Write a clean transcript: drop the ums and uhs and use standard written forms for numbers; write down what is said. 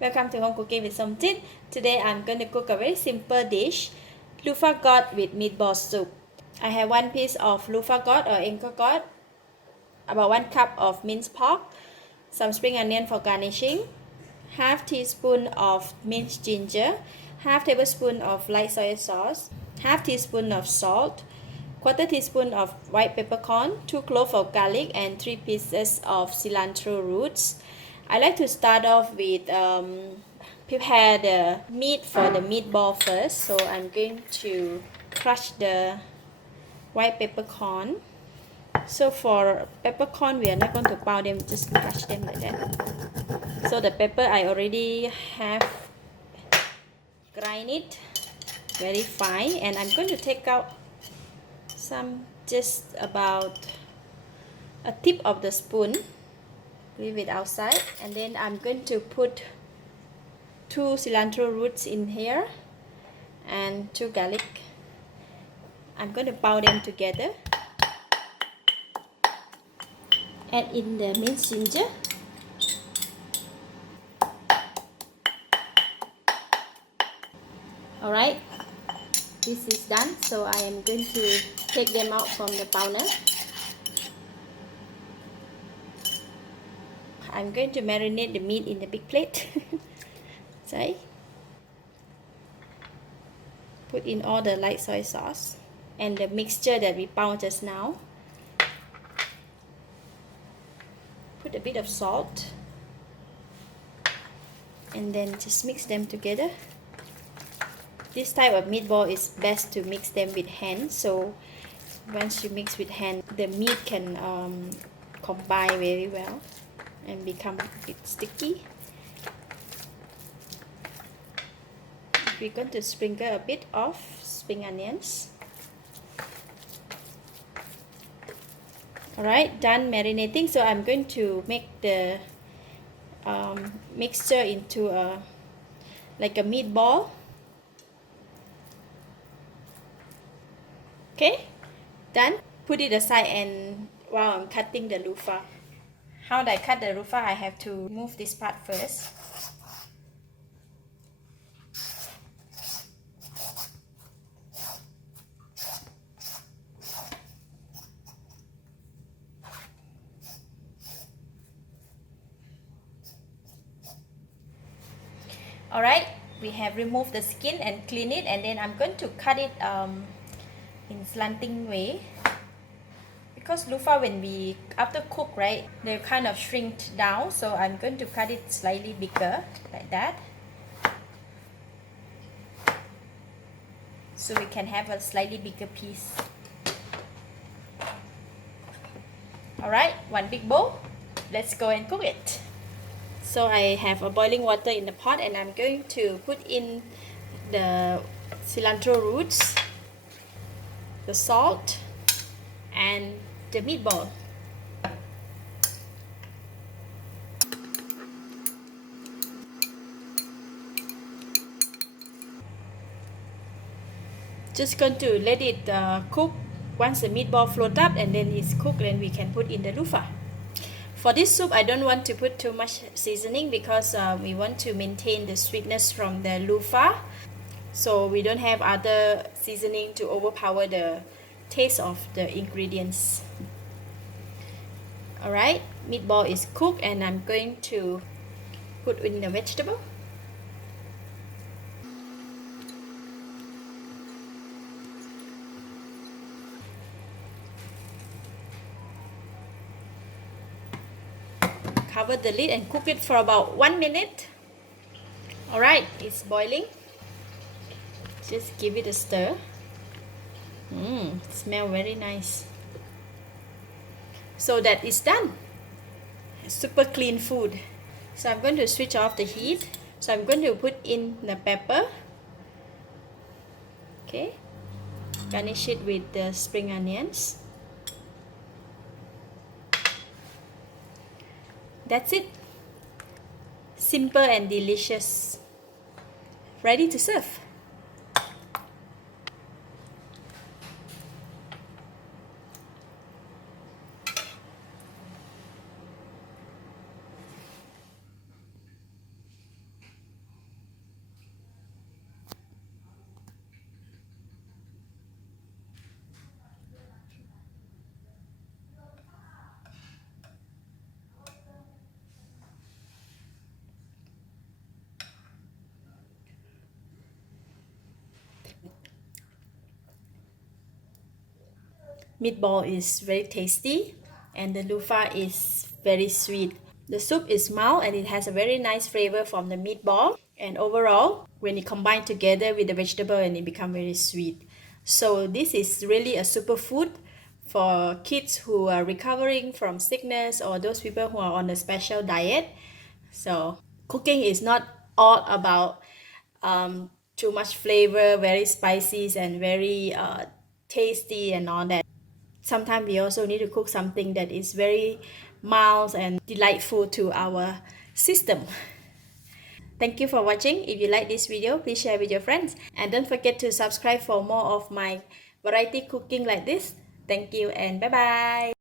Welcome to Home Cooking with Somjit. Today I'm going to cook a very simple dish, Luffa Gourd with meatball soup. I have 1 piece of Luffa Gourd or Angkor Gourd, about 1 cup of minced pork, some spring onion for garnishing, half teaspoon of minced ginger, half tablespoon of light soy sauce, half teaspoon of salt, quarter teaspoon of white peppercorn, 2 cloves of garlic, and 3 pieces of cilantro roots. I like to start off with prepare the meat for the meatball first. So I'm going to crush the white peppercorn. So for peppercorn, we are not going to pound them, just crush them like that. So the pepper I already have grind it very fine, and I'm going to take out some, just about a tip of the spoon, leave it outside, and then I'm going to put 2 cilantro roots in here and 2 garlic. I'm going to pound them together. Add in the minced ginger. Alright, this is done, so I am going to take them out from the pounder. I'm going to marinate the meat in the big plate. Sorry. Put in all the light soy sauce and the mixture that we pound just now. Put a bit of salt and then just mix them together. This type of meatball is best to mix them with hand, so once you mix with hand, the meat can combine very well and become a bit sticky. We're going to sprinkle a bit of spring onions. Alright, done marinating. So I'm going to make the mixture into like a meatball. Okay, done. Put it aside, and while I'm cutting the luffa. How do I cut the luffa? I have to remove this part first. Alright, we have removed the skin and clean it, and then I'm going to cut it in slanting way, because luffa, when we after cook, right, they kind of shrink down, so I'm going to cut it slightly bigger like that, so we can have a slightly bigger piece. Alright, 1 big bowl. Let's go and cook it. So I have a boiling water in the pot, and I'm going to put in the cilantro roots, the salt, and the meatball. Just going to let it cook. Once the meatball float up and then it's cooked, then we can put in the luffa. For this soup, I don't want to put too much seasoning, because we want to maintain the sweetness from the luffa, so we don't have other seasoning to overpower the taste of the ingredients. Alright, meatball is cooked, and I'm going to put in the vegetable. Cover the lid and cook it for about 1 minute. Alright, it's boiling. Just give it a stir. Smell very nice. So that is done. Super clean food. So I'm going to switch off the heat. So I'm going to put in the pepper. Okay. Garnish it with the spring onions. That's it. Simple and delicious. Ready to serve. meatball is very tasty and the luffa is very sweet. The soup is mild and it has a very nice flavor from the meatball, and overall when it combined together with the vegetable and it become very sweet. So this is really a superfood for kids who are recovering from sickness or those people who are on a special diet. So cooking is not all about too much flavor, very spicy and very tasty and all that. Sometimes we also need to cook something that is very mild and delightful to our system. Thank you for watching. If you like this video, please share with your friends. And don't forget to subscribe for more of my variety cooking like this. Thank you and bye bye.